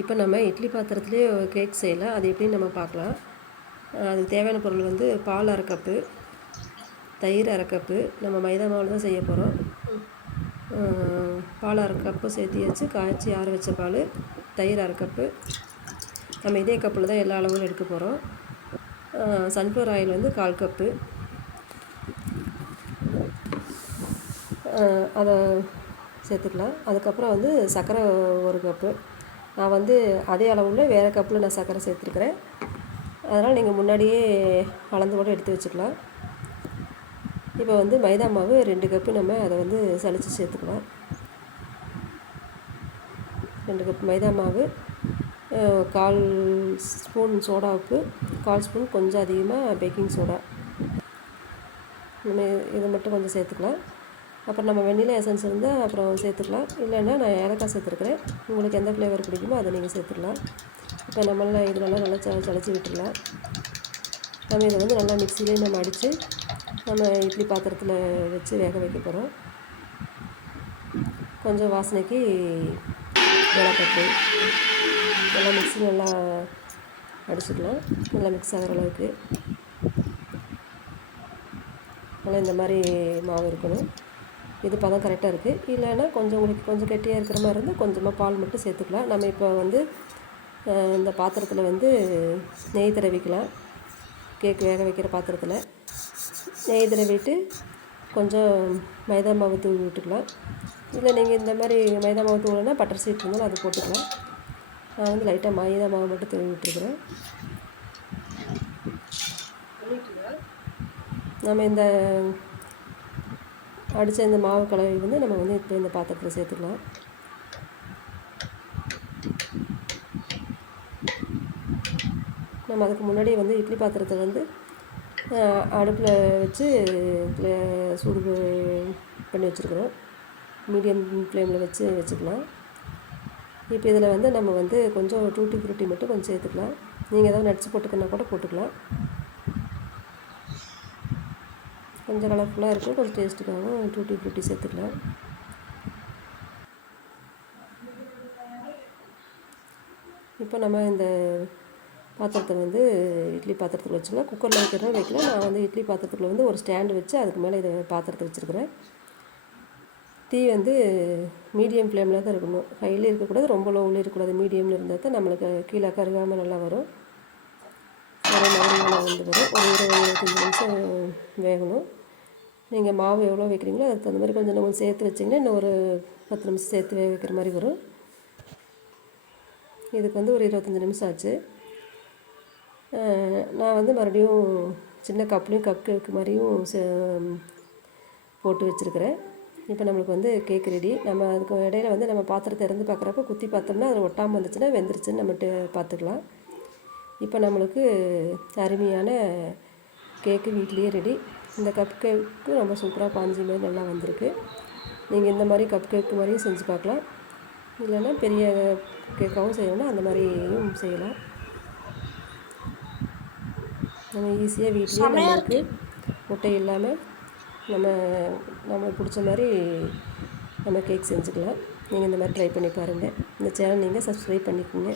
இப்போ நம்ம இட்லி பாத்திரத்துலேயே கேக் செய்யலாம். அது எப்படின்னு நம்ம பார்க்கலாம். அதுக்கு தேவையான பொருள் வந்து பால் 1/2 கப்பு, தயிர் 1/2 கப்பு. நம்ம மைதா மாவில் தான் செய்ய போகிறோம். பால் 1/2 கப்பு சேர்த்தியாச்சு. காய்ச்சி ஆற வச்ச பால், தயிர் 1/2 கப்பு. நம்ம இதே கப்பில் தான் எல்லா அளவும் எடுக்க போகிறோம். சன்ஃப்ளவர் ஆயில் வந்து 1/4 கப்பு. அதை சேர்த்துக்கலாம். அதுக்கப்புறம் வந்து சர்க்கரை 1 கப்பு. நான் வந்து அதே அளவில் வேறு கப்பில் நான் சர்க்கரை சேர்த்துருக்குறேன். அதனால் நீங்கள் முன்னாடியே அளந்து கூட எடுத்து வச்சுக்கலாம். இப்போ வந்து மைதா மாவு 2 கப்பு நம்ம அதை வந்து சலித்து சேர்த்துக்கலாம். 2 கப் மைதா மாவு, 1/4 ஸ்பூன் சோடா உப்பு, 1/4 ஸ்பூன் கொஞ்சம் அதிகமாக பேக்கிங் சோடா. நம்ம இதை மட்டும் கொஞ்சம் சேர்த்துக்கலாம். அப்புறம் நம்ம வெண்ணிலா எசன்ஸ் இருந்தால் அப்புறம் சேர்த்துக்கலாம். இல்லைன்னா நான் ஏலக்காய் சேர்த்துருக்குறேன். உங்களுக்கு எந்த ஃப்ளேவர் பிடிக்குமோ அதை நீங்கள் சேர்த்துக்கலாம். இப்போ நம்மளாம் இது நல்லா சளிச்சு விட்டுடலாம். நம்ம இதை வந்து நல்லா மிக்சிலே நம்ம அடித்து நம்ம இட்லி பாத்திரத்தில் வச்சு வேக வைக்க போகிறோம். கொஞ்சம் வாசனைக்கு ஏலக்காய் நல்லா மிக்ஸி நல்லா அடிச்சுக்கலாம். நல்லா மிக்ஸ் ஆகிற அளவுக்கு நல்லா இந்த மாதிரி மாவு இருக்கணும். இது பதம் கரெக்டாக இருக்குது. இல்லைன்னா உங்களுக்கு கொஞ்சம் கெட்டியாக இருக்கிற மாதிரி இருந்தால் கொஞ்சமாக பால் மட்டும் சேர்த்துக்கலாம். நம்ம இப்போ வந்து இந்த பாத்திரத்தில் வந்து நெய் தடவிக்கலாம். கேக் வேக வைக்கிற பாத்திரத்தில் நெய் தடவிட்டு கொஞ்சம் மைதா மாவு தூவி விட்டுக்கலாம். இல்லை நீங்கள் இந்த மாதிரி மைதா மாவு தூவினா பட்டர் சீட் இருந்தாலும் அது போட்டுக்கலாம். நான் வந்து லைட்டாக மைதா மாவு மட்டும் தூவி விட்டுருக்குறேன். நம்ம இந்த அடித்த இந்த மாவு கலவை வந்து நம்ம வந்து இப்போ இந்த பாத்திரத்தில் சேர்த்துக்கலாம். நம்ம அதுக்கு முன்னாடியே வந்து இட்லி பாத்திரத்தை வந்து அடுப்பில் வச்சு சூடு பண்ணி வச்சுருக்குறோம். மீடியம் ஃப்ளேமில் வச்சுக்கலாம். இப்போ இதில் வந்து நம்ம வந்து கொஞ்சம் டூட்டி ஃப்ரூட்டி மட்டும் கொஞ்சம் சேர்த்துக்கலாம். நீங்கள் ஏதாவது நட்ஸ் போட்டுக்கன்னா கூட போட்டுக்கலாம். கொஞ்சம் கலர்ஃபுல்லாக இருக்கும், கொஞ்சம் டேஸ்ட்டுக்காகவும் டூட்டி ஃப்ரூட்டி சேர்த்துக்கலாம். இப்போ நம்ம இந்த பாத்திரத்தை வந்து இட்லி பாத்திரத்தில் வச்சுக்கலாம். குக்கரில் வைக்கிறதா வைக்கலாம். நான் வந்து இட்லி பாத்திரத்தில் வந்து ஒரு ஸ்டாண்டு வச்சு அதுக்கு மேலே இதை பாத்திரத்தை வச்சுருக்கிறேன். தீ வந்து மீடியம் ஃப்ளேமில் தான் இருக்கணும். ஹையில் இருக்கக்கூடாது, ரொம்ப லோவில் இருக்கக்கூடாது. மீடியமில் இருந்தால் தான் நம்மளுக்கு கீழே கருகாமல் நல்லா வரும். நிறைய நல்லா வந்து வரும். ஒரு 20-25 நிமிஷம் வேகணும். நீங்கள் மாவு எவ்வளோ வைக்கிறீங்களோ அதுக்கு தகுந்த மாதிரி கொஞ்சம் நம்ம சேர்த்து வச்சிங்கன்னா இன்னும் ஒரு 10 நிமிஷம் சேர்த்து வேக வைக்கிற மாதிரி வரும். இதுக்கு வந்து ஒரு 25 நிமிஷம் ஆச்சு. நான் வந்து மறுபடியும் சின்ன கப்லேயும் கப் கேக்கு மாதிரியும் போட்டு வச்சுருக்கிறேன். இப்போ நம்மளுக்கு வந்து கேக் ரெடி. நம்ம அதுக்கு இடையில வந்து நம்ம பாத்திரத்தை இறந்து பார்க்குறப்ப குத்தி பார்த்தோம்னா அது ஒட்டாமல் வந்துச்சுன்னா வெந்துருச்சுன்னு நம்மகிட்ட பார்த்துக்கலாம். இப்போ நம்மளுக்கு அருமையான கேக்கு வீட்லேயே ரெடி. இந்த கப் கேக்கு ரொம்ப சூப்பராக பாஞ்சி மாதிரி நல்லா வந்திருக்கு. நீங்கள் இந்த மாதிரி கப் கேக்கு மாதிரியும் செஞ்சு பார்க்கலாம். இல்லைன்னா பெரிய கேக்காகவும் செய்யணும்னா அந்த மாதிரியும் செய்யலாம். நம்ம ஈஸியாக வீட்லேயே நம்மளுக்கு முட்டை இல்லாமல் நம்மளுக்கு பிடிச்ச மாதிரி நம்ம கேக் செஞ்சுக்கலாம். நீங்கள் இந்த மாதிரி ட்ரை பண்ணி பாருங்கள். இந்த சேனல் நீங்கள் சப்ஸ்கிரைப் பண்ணிக்கோங்க.